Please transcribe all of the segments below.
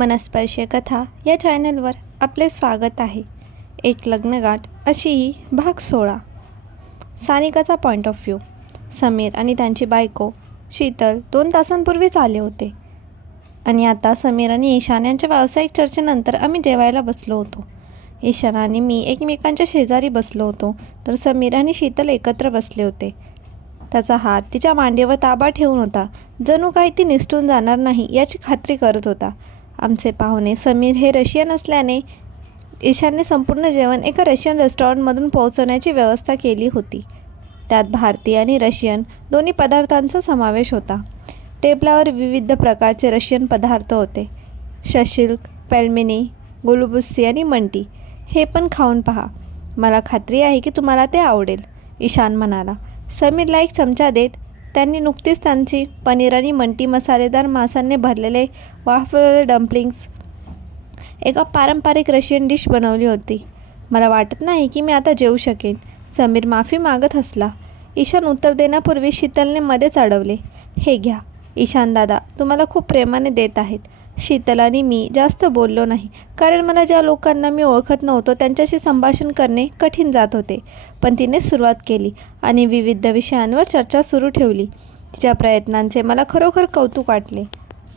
मनस्पर्शी कथा या चॅनलवर आपले स्वागत आहे. एक लग्नगाठ अशी ही भाग सोळा. सानिकाचा पॉईंट ऑफ व्ह्यू समीर आणि त्यांची बायको शीतल दोन तासांपूर्वीच आले होते. आणि आता समीर आणि ईशान यांच्या व्यावसायिक चर्चेनंतर आम्ही जेवायला बसलो होतो. ईशान आणि मी एकमेकांच्या शेजारी बसलो होतो तर समीर आणि शीतल एकत्र बसले होते. त्याचा हात तिच्या मांडीवर ताबा ठेवून होता. जणू काही ती निसटून जाणार नाही याची खात्री करत होता. आमचे पाहुणे. समीर हे रशियन असल्याने ईशानने संपूर्ण जेवण एका रशियन रेस्टॉरंटमधून पोहोचवण्याची व्यवस्था केली होती. त्यात भारतीय आणि रशियन दोन्ही पदार्थांचा समावेश होता. टेबलावर विविध प्रकारचे रशियन पदार्थ होते. शशिल्क पेलमिनी गुलुबुस्सी आणि मंटी. हे पण खाऊन पहा. मला खात्री आहे की तुम्हाला ते आवडेल ईशान म्हणाला. समीरला एक चमचा देत त्यांनी नुकतीच त्यांची पनीर आणि मंटी मसालेदार मांसाने भरलेले वाफलेले डम्पलिंग्स एका पारंपरिक रशियन डिश बनवली होती. मला वाटत नाही की मी आता जेवू शकेन. समीर माफी मागत हसला. ईशान उत्तर देण्यापूर्वी शीतलने मध्येच अडवले. हे घ्या. ईशान दादा तुम्हाला खूप प्रेमाने देत आहेत. शीतल आणि मी जास्त बोललो नाही. कारण मला ज्या लोकांना मी ओळखत नव्हतो त्यांच्याशी संभाषण करणे कठीण जात होते. पण तिने सुरुवात केली आणि विविध विषयांवर चर्चा सुरू ठेवली. तिच्या प्रयत्नांचे मला खरोखर कौतुक वाटले.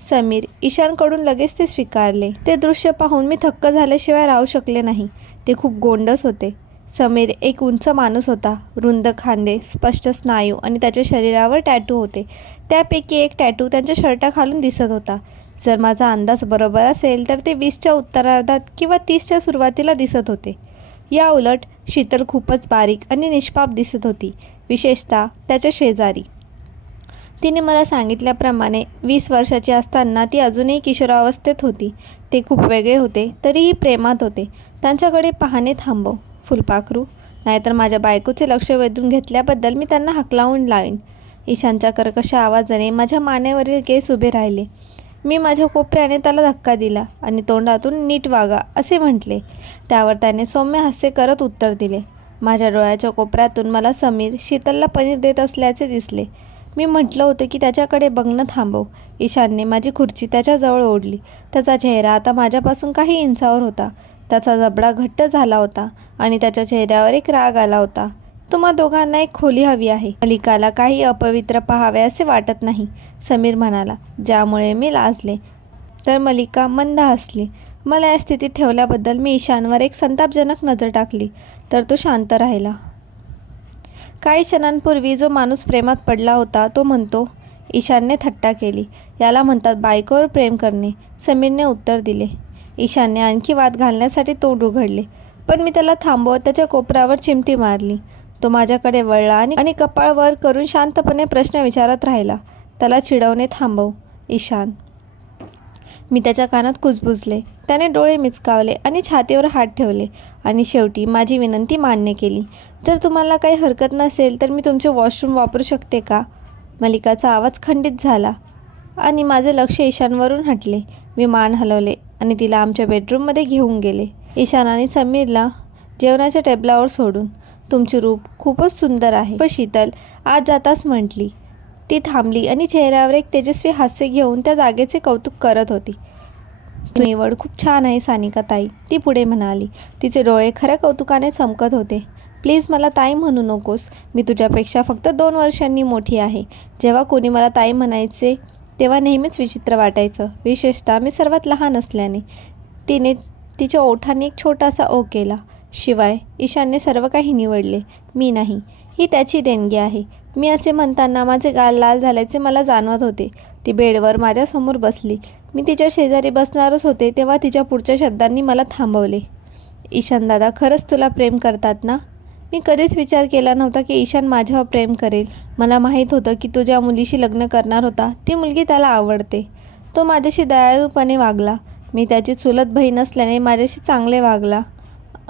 समीर ईशानकडून लगेच ते स्वीकारले. ते दृश्य पाहून मी थक्क झाल्याशिवाय राहू शकले नाही. ते खूप गोंडस होते. समीर एक उंच माणूस होता. रुंद खांदे स्पष्ट स्नायू आणि त्याच्या शरीरावर टॅटू होते. त्यापैकी एक टॅटू त्यांच्या शर्टाखालून दिसत होता. जर माझा अंदाज बरोबर असेल तर ते वीसच्या उत्तरार्धात किंवा तीसच्या सुरुवातीला दिसत होते. या उलट शीतल खूपच बारीक आणि निष्पाप दिसत होती विशेषतः त्याच्या शेजारी. तिने मला सांगितल्याप्रमाणे वीस वर्षाची असताना ती अजूनही किशोरावस्थेत होती. ते खूप वेगळे होते तरीही प्रेमात होते. त्यांच्याकडे पाहणे थांबव फुलपाखरू. नाहीतर माझ्या बायकोचे लक्ष वेधून घेतल्याबद्दल मी त्यांना हकलावून लावीन. ईशानच्या कर्कश आवाजाने माझ्या मानेवरील केस उभे राहिले. मी माझ्या कोपऱ्याने त्याला धक्का दिला आणि तोंडातून नीट वागा असे म्हटले. त्यावर त्याने सौम्य हास्य करत उत्तर दिले. माझ्या डोळ्याच्या कोपऱ्यातून मला समीर शीतलला पनीर देत असल्याचे दिसले. मी म्हटलं होतं की त्याच्याकडे बघणं थांबव. ईशानने माझी खुर्ची त्याच्याजवळ ओढली. त्याचा चेहरा आता माझ्यापासून काही इंचावर होता. त्याचा जबडा घट्ट झाला होता आणि त्याच्या चेहऱ्यावर एक राग आला होता. तुम्हा दोघांना एक खोली हवी आहे. मलिकाला काही अपवित्र पहावे असे वाटत नाही समीर म्हणाला. ज्यामुळे मी लाजले. तर मलिका मंद हसली. मला या स्थितीत ठेवल्याबद्दल मी ईशानवर एक संतापजनक नजर टाकली. तर तो शांत राहिला. काही क्षणांपूर्वी जो माणूस प्रेमात पडला होता तो म्हणतो ईशानने थट्टा केली. याला म्हणतात बायकोवर प्रेम करणे. समीरने उत्तर दिले. ईशानने आणखी वाद घालण्यासाठी तोंड उघडले. पण मी त्याला थांबवत त्याच्या कोपऱ्यावर चिमटी मारली. तो माझ्याकडे वळला आणि आणि कपाळ वर करून शांतपणे प्रश्न विचारत राहिला. त्याला चिडवणे थांबव ईशान. मी त्याच्या कानात कुजबुजले. त्याने डोळे मिचकावले आणि छातीवर हात ठेवले. आणि शेवटी माझी विनंती मान्य केली. जर तुम्हाला काही हरकत नसेल तर मी तुमचे वॉशरूम वापरू शकते का? मलिकाचा आवाज खंडित झाला. आणि माझे लक्ष ईशानवरून हटले. मी मान हलवले आणि तिला आमच्या बेडरूममध्ये घेऊन गेले. ईशान आणि समीरला जेवणाच्या टेबलावर सोडून तुमचे रूप खूपच सुंदर आहे. व शीतल आज जाताच म्हटली. ती थांबली आणि चेहऱ्यावर एक तेजस्वी हास्य घेऊन त्या जागेचे कौतुक करत होती. तू निवड खूप छान आहे सानिका ताई ती पुढे म्हणाली. तिचे डोळे खऱ्या कौतुकाने चमकत होते. प्लीज मला ताई म्हणू नकोस. मी तुझ्यापेक्षा फक्त दोन वर्षांनी मोठी आहे. जेव्हा कोणी मला ताई म्हणायचे तेव्हा नेहमीच विचित्र वाटायचं. विशेषतः मी सर्वात लहान असल्याने. तिने तिच्या ओठांनी एक छोटासा ओ केला. शिवाय ईशानने सर्व काही निवडले. मी नाही. ही त्याची देणगी आहे. मी असे म्हणताना माझे गाल लाल झाल्याचे मला जाणवत होते. ती बेडवर माझ्यासमोर बसली. मी तिच्या शेजारी बसणारच होते तेव्हा तिच्या पुढच्या शब्दांनी मला थांबवले. ईशान दादा खरंच तुला प्रेम करतात ना? मी कधीच विचार केला नव्हता की ईशान माझ्यावर प्रेम करेल. मला माहीत होतं की तू ज्या मुलीशी लग्न करणार होता ती मुलगी त्याला आवडते. तो माझ्याशी दयाळूपणे वागला. मी त्याची चुलत बहीण असल्याने माझ्याशी चांगले वागला.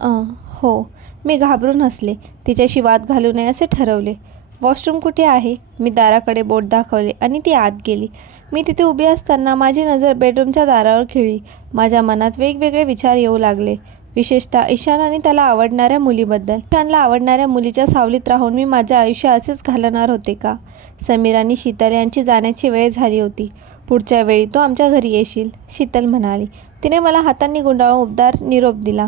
हो मी घाबरून हसले. तिच्याशी वाद घालू नये असे ठरवले. वॉशरूम कुठे आहे? मी दाराकडे बोट दाखवले आणि ती आत गेली. मी तिथे उभी असताना माझी नजर बेडरूमच्या दारावर खिळली. माझ्या मनात वेगवेगळे विचार येऊ लागले. विशेषतः ईशान आणि त्याला आवडणाऱ्या मुलीबद्दल. ईशानला आवडणाऱ्या मुलीच्या सावलीत राहून मी माझे आयुष्य असेच घालवणार होते का? समीर आणि शीतल यांची जाण्याची वेळ झाली होती. पुढच्या वेळी तो आमच्या घरी येशील शीतल म्हणाली. तिने मला हातांनी गुंडाळून उबदार निरोप दिला.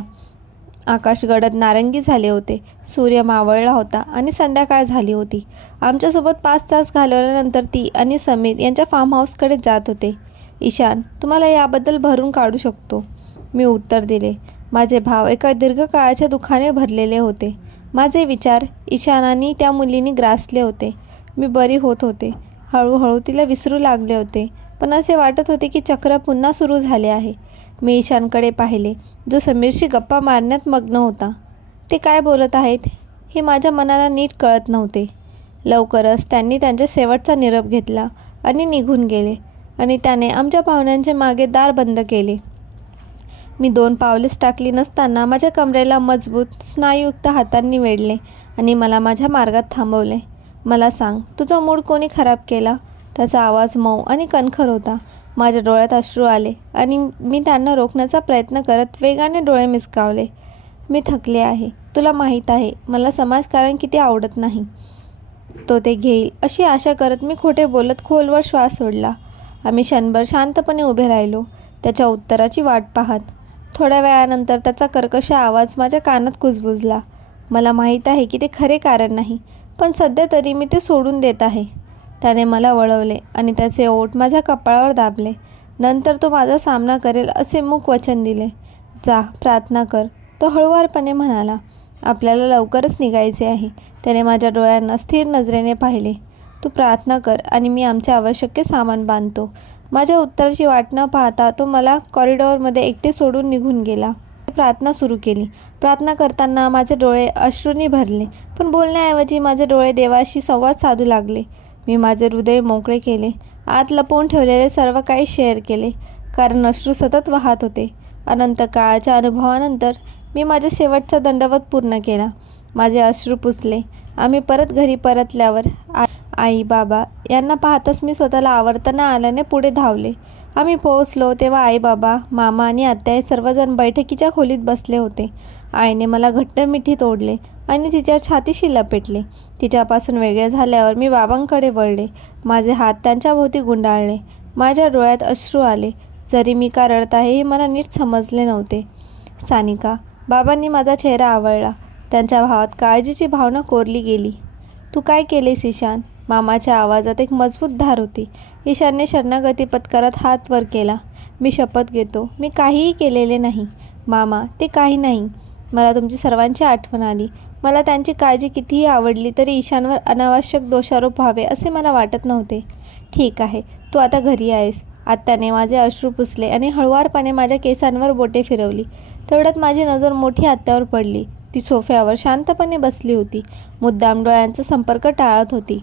आकाश गडद नारंगी झाले होते. सूर्य मावळला होता आणि संध्याकाळ झाली होती. आमच्यासोबत पाच तास घालवल्यानंतर ती आणि समीर यांच्या फार्म हाऊसकडे जात होते. ईशान तुम्हाला याबद्दल भरून काढू शकतो. मी उत्तर दिले. माझे भाव एका दीर्घकाळाच्या दुखाने भरलेले होते. माझे विचार ईशानानी त्या मुलीने ग्रासले होते. मी बरी होत होते. हळूहळू तिला विसरू लागले होते. पण असे वाटत होते की चक्र पुन्हा सुरू झाले आहे. मी ईशानकडे पाहिले. जो समीरशी गप्पा मारण्यात मग्न होता. ते काय बोलत आहेत हे माझ्या मनाला नीट कळत नव्हते. लवकरच त्यांनी त्यांचा शेवटचा निरोप घेतला आणि निघून गेले आणि त्याने आमच्या पाहुण्यांचे मागे दार बंद केले. मी दोन पावलेच टाकली नसताना माझ्या कमरेला मजबूत स्नायुयुक्त हातांनी वेढले आणि मला माझ्या मार्गात थांबवले. मला सांग तुझा मूड कोणी खराब केला? त्याचा आवाज मऊ आणि कणखर होता. माझ्या डोळ्यात अश्रू आले आणि मी त्यांना रोखण्याचा प्रयत्न करत वेगाने डोळे मिसकावले. मी थकले आहे. तुला माहीत आहे मला समाजकारण किती आवडत नाही. तो ते घेईल अशी आशा करत मी खोटे बोलत खोलवर श्वास सोडला. आम्ही क्षणभर शांतपणे उभे राहिलो. त्याच्या उत्तराची वाट पाहत. थोड्या वेळानंतर त्याचा कर्कश आवाज माझ्या कानात कुजबुजला. मला माहीत आहे की ते खरे कारण नाही पण सध्या तरी मी ते सोडून देत आहे. त्याने मला वळवले आणि त्याचे ओठ माझ्या कपाळावर दाबले. नंतर तो माझा सामना करेल असे मूक वचन दिले. जा प्रार्थना कर तो हळुवारपणे म्हणाला. आपल्याला लवकरच निघायचे आहे. त्याने माझ्या डोळ्यांना स्थिर नजरेने पाहिले. तू प्रार्थना कर आणि मी आमचे आवश्यक सामान बांधतो. माझ्या उत्तराची वाट न पाहता तो मला कॉरिडॉरमध्ये एकटे सोडून निघून गेला. प्रार्थना सुरू केली. प्रार्थना करताना माझे डोळे अश्रूंनी भरले. पण बोलण्याऐवजी माझे डोळे देवाशी संवाद साधू लागले. मी माझे हृदय मोकळे केले. आत लपवून ठेवलेले सर्व काही शेअर केले. कारण अश्रू सतत वाहत होते. अनंत काळाच्या अनुभवानंतर मी माझ्या शेवटचा दंडवत पूर्ण केला. माझे अश्रू पुसले. आम्ही परत घरी परतल्यावर आ आई बाबा यांना पाहताच मी स्वतःला आवडताना आल्याने पुढे धावले. आम्ही पोहोचलो तेव्हा आई बाबा मामा आणि आत्या हे सर्वजण बैठकीच्या खोलीत बसले होते. आईने मला घट्ट मिठीत ओढले आणि तिच्या छातीशी लपेटले तिच्यापासून वेगळे झाल्यावर मी बाबांकडे वळले. माझे हात त्यांच्या भोवती गुंडाळले. माझ्या डोळ्यात अश्रू आले. जरी मी का रडत आहे हे मला नीट समजले नव्हते. सानिका बाबांनी माझा चेहरा आवळला. त्यांच्या भावात काळजीची भावना कोरली गेली. तू काय केलेस ईशान? मामाच्या आवाजात एक मजबूत धार होती. ईशानने शरणागती पत्करत हात वर केला. मी शपथ घेतो. मी काहीही केलेले नाही. मामा ते काही नाही. मला तुमची सर्वांची आठवण आली. मला त्यांची काळजी कितीही आवडली तरी ईशानवर अनावश्यक दोषारोप व्हावे असे मला वाटत नव्हते. ठीक आहे तू आता घरी आहेस. आत्याने माझे अश्रू पुसले आणि हळुवारपणे माझ्या केसांवर बोटे फिरवली. तेवढ्यात माझी नजर मोठी आत्यावर पडली. ती सोफ्यावर शांतपणे बसली होती. मुद्दाम डोळ्यांचा संपर्क टाळत होती.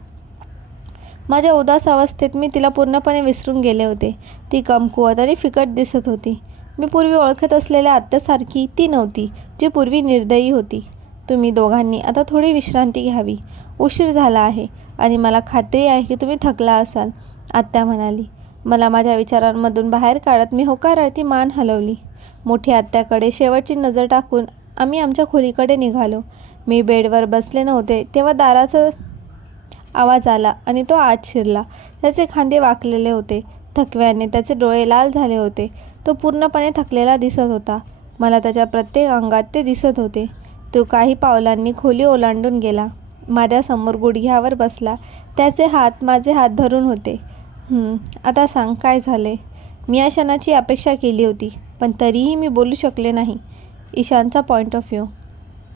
माझ्या उदास अवस्थेत मी तिला पूर्णपणे विसरून गेले होते. ती कमकुवत आणि फिकट दिसत होती. मी पूर्वी ओळखत असलेल्या आत्यासारखी ती नव्हती जी पूर्वी निर्दयी होती. तुम्ही दोघांनी आता थोडी विश्रांती घ्यावी. उशीर झाला आहे आणि मला खात्री आहे की तुम्ही थकला असाल आत्या म्हणाली. मला माझ्या विचारांमधून बाहेर काढत मी होकारार्थी मान हलवली. मोठी आत्याकडे शेवटची नजर टाकून आम्ही आमच्या खोलीकडे निघालो. मी बेडवर बसले नव्हते तेव्हा दाराचा आवाज आला आणि तो आत शिरला. त्याचे खांदे वाकलेले होते. थकव्याने त्याचे डोळे लाल झाले होते. तो पूर्णपणे थकलेला दिसत होता. मला त्याच्या प्रत्येक अंगात ते दिसत होते. तो काही पावलांनी खोली ओलांडून गेला. माझ्यासमोर गुडघ्यावर बसला. त्याचे हात माझे हात धरून होते. आता सांग काय झाले मी या क्षणाची अपेक्षा केली होती पण तरीही मी बोलू शकले नाही. ईशानचा पॉईंट ऑफ व्ह्यू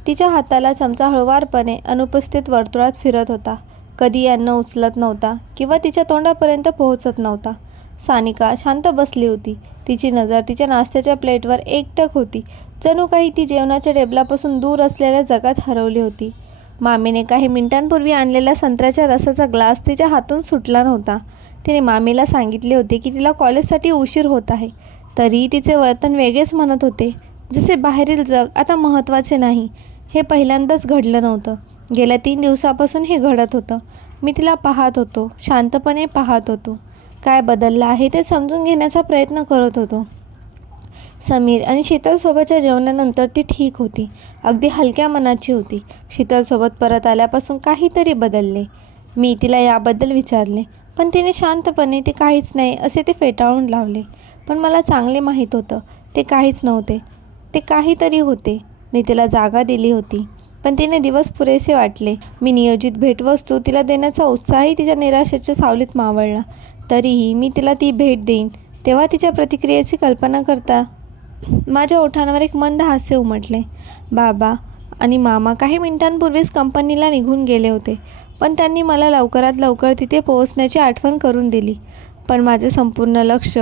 तिच्या हाताला चमचा हळुवारपणे अनुपस्थित वर्तुळात फिरत होता. कधी अन्न उचलत नव्हता किंवा तिच्या तोंडापर्यंत पोहोचत नव्हता. सानिका शांत बसली होती. तिची नजर तिच्या नाश्त्याच्या प्लेटवर एकटक होती. जणू काही ती जेवणाच्या टेबलापासून दूर असलेल्या जगात हरवली होती. मामीने काही मिनिटांपूर्वी आणलेला संत्र्याच्या रसाचा ग्लास तिच्या हातून सुटला नव्हता. तिने मामीला सांगितले होते की तिला कॉलेजसाठी उशीर होत आहे. तरीही तिचे वर्तन वेगळेच म्हणत होते. जसे बाहेरील जग आता महत्त्वाचे नाही. हे पहिल्यांदाच घडलं नव्हतं. गेल्या तीन दिवसापासून हे घडत होतं. मी तिला पाहत होतो. शांतपणे पाहत होतो. काय बदललं आहे ते समजून घेण्याचा प्रयत्न करत होतो. समीर आणि शीतलसोबतच्या जेवणानंतर ती ठीक होती. अगदी हलक्या मनाची होती. शीतलसोबत परत आल्यापासून काहीतरी बदलले. मी तिला याबद्दल विचारले पण तिने शांतपणे ते काहीच नाही असे ते फेटाळून लावले. पण मला चांगले माहीत होतं. ते काहीच नव्हते. ते काहीतरी होते. मी तिला जागा दिली होती. पण तिने दिवस पुरेसे वाटले. मी नियोजित भेटवस्तू तिला देण्याचा उत्साहही तिच्या निराशेच्या सावलीत मावळला. तरीही मी तिला ती भेट देईन तेव्हा तिच्या प्रतिक्रियेची कल्पना करता. माझ्या ओठांवर एक मंद हास्य उमटले. बाबा आणि मामा काही मिनिटांपूर्वीच कंपनीला निघून गेले होते पण त्यांनी मला लवकरात लवकर तिथे पोहोचण्याची आठवण करून दिली. पण माझे संपूर्ण लक्ष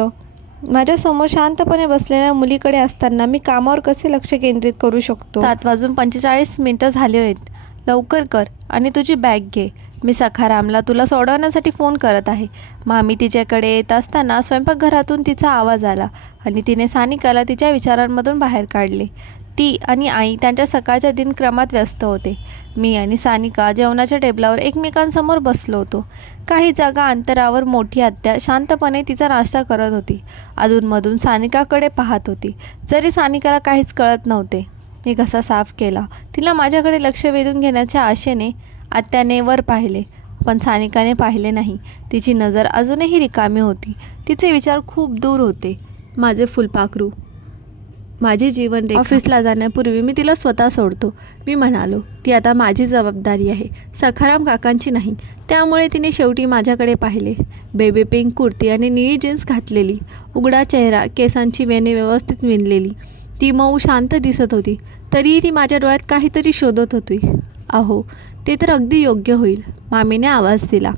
माझ्यासमोर शांतपणे बसलेल्या मुलीकडे असताना मी कामावर कसे लक्ष केंद्रित करू शकतो? सात वाजून पंचेचाळीस मिनटं झाले आहेत. लवकर कर आणि तुझी बॅग घे. मी सखारामला तुला सोडवण्यासाठी फोन करत आहे. मामी तिच्याकडे येत असताना स्वयंपाकघरातून तिचा आवाज आला आणि तिने सानिकाला तिच्या विचारांमधून बाहेर काढले. ती आणि आई त्यांच्या सकाळच्या दिनक्रमात व्यस्त होते. मी आणि सानिका जेवणाच्या टेबलावर एकमेकांसमोर बसलो होतो. काही जागा अंतरावर मोठी आत्या शांतपणे तिचा नाश्ता करत होती. अधूनमधून सानिकाकडे पाहत होती. जरी सानिकाला काहीच कळत नव्हते. मी घसा साफ केला. तिला माझ्याकडे लक्ष वेधून घेण्याच्या आशेने आत्याने वर पाहिले पण सानिकाने पाहिले नाही. तिची नजर अजूनही रिकामी होती. तिचे विचार खूप दूर होते. माझे फुलपाखरू माझे जीवन रे ऑफिसला जाण्यापूर्वी मी तिला स्वतः सोडतो. मी म्हणालो ती आता माझी जबाबदारी आहे. सखाराम काकांची नाही. त्यामुळे तिने शेवटी माझ्याकडे पाहिले. बेबी पिंक कुर्ती आणि निळी जीन्स घातलेली. उघडा चेहरा केसांची वेणे व्यवस्थित विणलेली. ती मऊ शांत दिसत होती. तरीही ती माझ्या डोळ्यात काहीतरी शोधत होती. अहो ते तर अगदी योग्य होईल. मामीने आवाज दिला.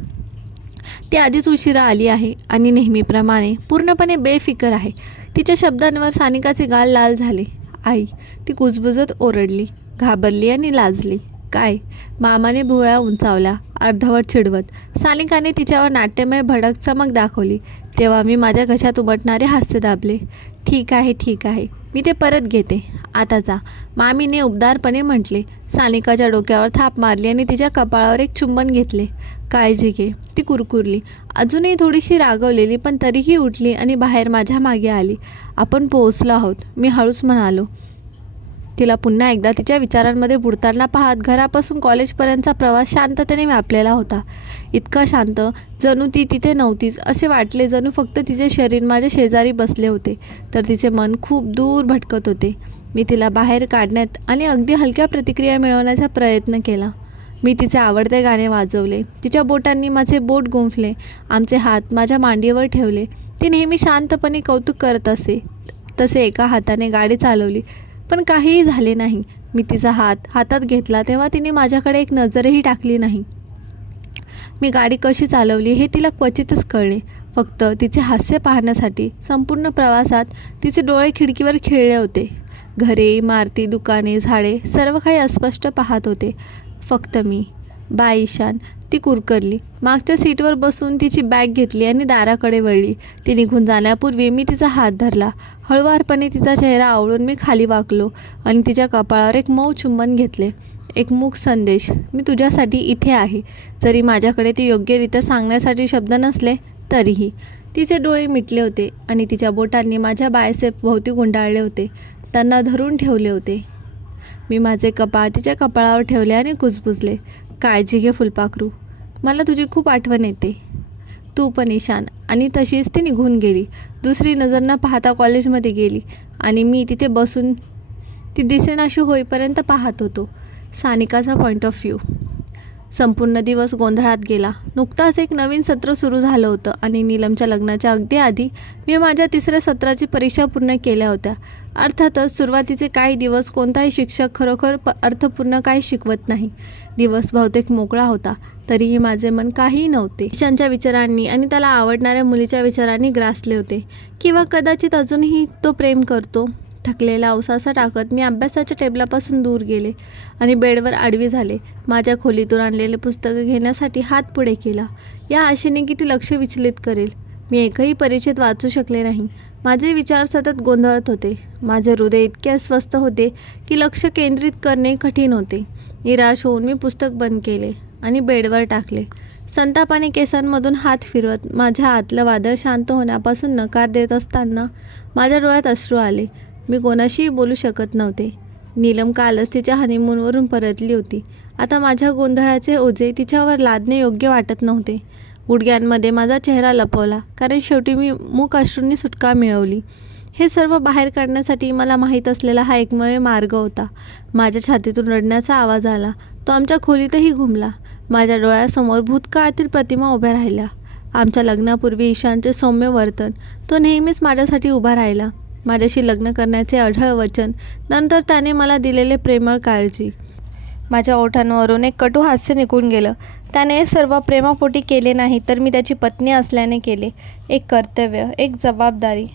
ती आधीच उशिरा आली आहे आणि नेहमीप्रमाणे पूर्णपणे बेफिकर आहे. तिच्या शब्दांवर सानिकाचे गाल लाल झाले. आई ती कुजबुजत ओरडली घाबरली आणि लाजली. काय? मामाने भुवया उंचावल्या अर्धवट चिडवत. सानिकाने तिच्यावर नाट्यमय भडक चमक दाखवली. तेव्हा मी माझ्या घशात उमटणारे हास्य दाबले. ठीक आहे ठीक आहे. मी ते परत घेते. आता जा. मामीने उबदारपणे म्हटले. सानिकाच्या डोक्यावर थाप मारली आणि तिच्या कपाळावर एक चुंबन घेतले. काळजी घे. ती कुरकुरली. अजूनही थोडीशी रागवलेली पण तरीही उठली आणि बाहेर माझ्या मागे आली. आपण पोहोचलो आहोत. मी हळूच म्हणालो. तिला पुन्हा एकदा तिच्या विचारांमध्ये बुडताना पाहत घरापासून कॉलेजपर्यंतचा प्रवास शांततेने व्यापलेला होता. इतका शांत जणू ती तिथे नव्हतीच असे वाटले जणू फक्त तिचे शरीर माझ्या शेजारी बसले होते. तर तिचे मन खूप दूर भटकत होते. मी तिला बाहेर काढण्यात आणि अगदी हलक्या प्रतिक्रिया मिळवण्याचा प्रयत्न केला. मी तिचे आवडते गाणे वाजवले. तिच्या बोटांनी माझे बोट गुंफले. आमचे हात माझ्या मांडीवर ठेवले. ती नेहमी शांतपणे कौतुक करत असे. तसे एका हाताने गाडी चालवली. पण काहीही झाले नाही. मी तिचा हात हातात घेतला तेव्हा तिने माझ्याकडे एक नजरही टाकली नाही. मी गाडी कशी चालवली हे तिला क्वचितच कळले. फक्त तिचे हास्य पाहण्यासाठी संपूर्ण प्रवासात तिचे डोळे खिडकीवर खिळले होते. घरे इमारती दुकाने झाडे सर्व काही अस्पष्ट पाहत होते. फक्त मी बाय ईशान ती कुरकरली. मागच्या सीटवर बसून तिची बॅग घेतली आणि दाराकडे वळली. ती निघून जाण्यापूर्वी मी तिचा हात धरला. हळुवारपणे तिचा चेहरा आवळून मी खाली वाकलो आणि तिच्या कपाळावर एक मऊ चुंबन घेतले. एक मूक संदेश मी तुझ्यासाठी इथे आहे. जरी माझ्याकडे ते योग्यरित्या सांगण्यासाठी शब्द नसले तरीही. तिचे डोळे मिटले होते आणि तिच्या बोटांनी माझ्या बायसेप भोवती गुंडाळले होते. त्यांना धरून ठेवले होते. मी माझे कपाळ तिच्या कपाळावर ठेवले आणि कुजबुजले. काळजी घे फुलपाखरू. मला तुझी खूप आठवण येते. तू पण ईशान. आणि तशीच ती निघून गेली. दुसरी नजर न पाहता कॉलेजमध्ये गेली. आणि मी तिथे बसून ती दिसेनाशी होईपर्यंत पाहत होतो. सानिकाचा पॉईंट ऑफ व्ह्यू संपूर्ण दिवस गोंधळात गेला. नुकताच एक नवीन सत्र सुरू झालं होतं आणि नीलमच्या लग्नाच्या अगदी आधी मी माझ्या तिसऱ्या सत्राची परीक्षा पूर्ण केल्या होत्या. अर्थातच सुरुवातीचे काही दिवस कोणताही शिक्षक खरोखर प अर्थपूर्ण काही शिकवत नाही. दिवस बहुतेक मोकळा होता तरीही माझे मन काहीही नव्हते. ईशांच्या विचारांनी आणि त्याला आवडणाऱ्या मुलीच्या विचारांनी ग्रासले होते. किंवा कदाचित अजूनही तो प्रेम करतो. थकलेला अवसासा टाकत मी अभ्यासाच्या टेबलापासून दूर गेले आणि बेडवर आडवी झाले. माझ्या खोलीतून आणलेले पुस्तकं घेण्यासाठी हात पुढे केला. या आशेने किती लक्ष विचलित करेल? मी एकही परिचित वाचू शकले नाही. माझे विचार सतत गोंधळत होते. माझे हृदय इतके अस्वस्थ होते की लक्ष केंद्रित करणे कठीण होते. निराश होऊन मी पुस्तक बंद केले आणि बेडवर टाकले. संतापाने केसांमधून हात फिरवत माझ्या आतलं वादळ शांत होण्यापासून नकार देत असताना माझ्या डोळ्यात अश्रू आले. मी कोणाशीही बोलू शकत नव्हते. नीलम कालच तिच्या हनीमूनवरून परतली होती. आता माझ्या गोंधळाचे ओझे तिच्यावर लादणे योग्य वाटत नव्हते. गुडघ्यांमध्ये माझा चेहरा लपवला कारण शेवटी मी मूक अश्रूंनी सुटका मिळवली. हे सर्व बाहेर काढण्यासाठी मला माहीत असलेला हा एकमेव मार्ग होता. माझ्या छातीतून रडण्याचा आवाज आला. तो आमच्या खोलीतही घुमला. माझ्या डोळ्यासमोर भूतकाळातील प्रतिमा उभ्या राहिल्या. आमच्या लग्नापूर्वी ईशानचे सौम्य वर्तन तो नेहमीच माझ्यासाठी उभा राहिला. माझ्याशी लग्न करण्याचे अढळ वचन नंतर त्याने मला दिलेले प्रेमळ काळजी. माझ्या ओठांवरून एक कटू हास्य निघून गेलं. त्याने हे सर्व प्रेमापोटी केले नाही तर मी त्याची पत्नी असल्याने केले. एक कर्तव्य एक जबाबदारी.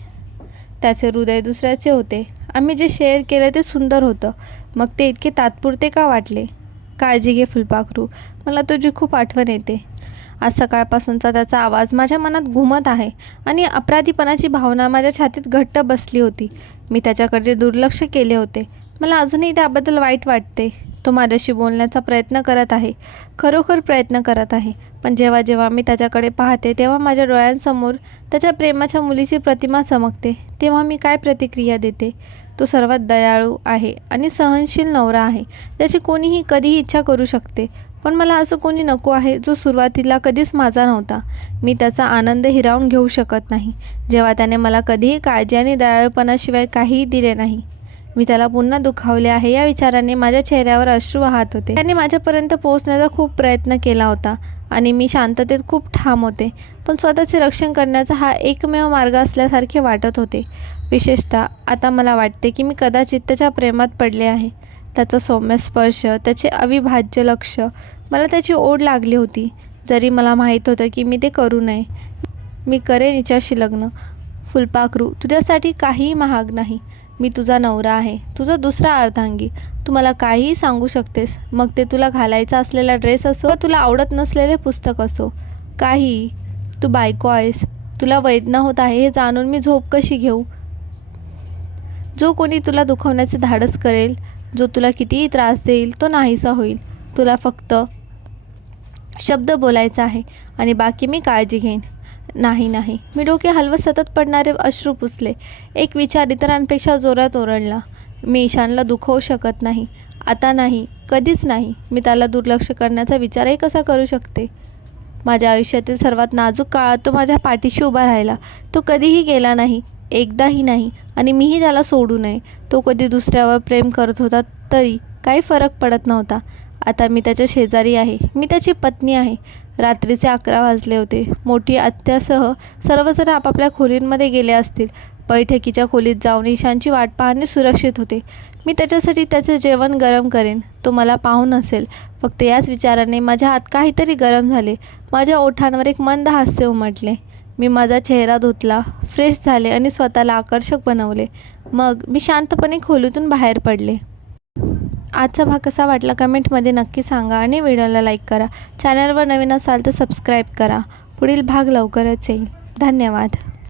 त्याचे हृदय दुसऱ्याचे होते. आम्ही जे शेअर केले ते सुंदर होतं. मग ते इतके तात्पुरते का वाटले? काळजी घे फुलपाखरू. मला तुझी खूप आठवण येते. आज सकाळपासूनचा त्याचा आवाज माझ्या मनात घुमत आहे आणि अपराधीपणाची भावना माझ्या छातीत घट्ट बसली होती. मी त्याच्याकडे दुर्लक्ष केले होते. मला अजूनही त्याबद्दल वाईट वाटते. तो माझ्याशी बोलण्याचा प्रयत्न करत आहे. खरोखर प्रयत्न करत आहे. पण जेव्हा जेव्हा मी त्याच्याकडे पाहते तेव्हा माझ्या डोळ्यांसमोर त्याच्या प्रेमाच्या मुलीची प्रतिमा चमकते. तेव्हा मी काय प्रतिक्रिया देते? तो सर्वात दयाळू आहे आणि सहनशील नवरा आहे ज्याची कोणीही कधीही इच्छा करू शकते. पण मला असं कोणी नको आहे जो सुरुवातीला कधीच माझा नव्हता. मी त्याचा आनंद हिरावून घेऊ शकत नाही. जेव्हा त्याने मला कधीही काळजी आणि दयाळपणाशिवाय काहीही दिले नाही. मी त्याला पुन्हा दुखावले आहे या विचाराने माझ्या चेहऱ्यावर अश्रू वाहत होते. त्याने माझ्यापर्यंत पोहोचण्याचा खूप प्रयत्न केला होता आणि मी शांततेत खूप ठाम होते. पण स्वतःचे रक्षण करण्याचा हा एकमेव मार्ग असल्यासारखे वाटत होते. विशेषतः आता मला वाटते की मी कदाचित त्याच्या प्रेमात पडले आहे. त्याचा सौम्य स्पर्श त्याचे अविभाज्य लक्ष मला त्याची ओढ लागली होती. जरी मला माहीत होतं की मी ते करू नये. मी करेन हिच्याशी लग्न. फुलपाखरू तुझ्यासाठी काहीही महाग नाही. मी तुझा नवरा आहे. तुझा दुसरा अर्धांगी. तू मला काहीही सांगू शकतेस. मग ते तुला घालायचा असलेला ड्रेस असो तुला आवडत नसलेले पुस्तक असो. काही. तू बायको आहेस. तुला वेदना होत आहे हे जाणून मी झोप कशी घेऊ? जो कोणी तुला दुखवण्याचे धाडस करेल जो तुला कितीही त्रास देईल तो नाहीसा होईल. तुला फक्त शब्द बोलायचा आहे आणि बाकी मी काळजी घेईन. नाही नाही. मी डोके हलवत सतत पडणारे अश्रू पुसले. एक विचार इतरांपेक्षा जोरात ओरडला. मी ईशानला दुखवू शकत नाही. आता नाही कधीच नाही. मी त्याला दुर्लक्ष करण्याचा विचारही कसा करू शकते? माझ्या आयुष्यातील सर्वात नाजूक काळात तो माझ्या पाठीशी उभा राहिला. तो कधीही गेला नाही. एकदाही नाही आणि मीही त्याला सोडू नये. तो कधी दुसऱ्यावर प्रेम करत होता तरी काही फरक पडत नव्हता. आता मी त्याच्या शेजारी आहे. मी त्याची पत्नी आहे. रात्रीचे अकरा वाजले होते. मोठी आत्यासह सर्वजण आपापल्या खोलींमध्ये गेले असतील. बैठकीच्या खोलीत जाऊन ईशानची वाट पाहणे सुरक्षित होते. मी त्याच्यासाठी त्याचे जेवण गरम करेन. तो मला पाहून असेल फक्त याच विचाराने माझ्या हात काहीतरी गरम झाले. माझ्या ओठांवर एक मंद हास्य उमटले. मी माझा चेहरा धुतला फ्रेश झाले आणि स्वतःला आकर्षक बनवले. मग मी शांतपणे खोलीतून बाहेर पडले. आजचा भाग कसा वाटला कमेंटमध्ये नक्की सांगा आणि व्हिडिओला लाईक करा. चॅनलवर नवीन असाल तर सबस्क्राईब करा. पुढील भाग लवकरच येईल. धन्यवाद.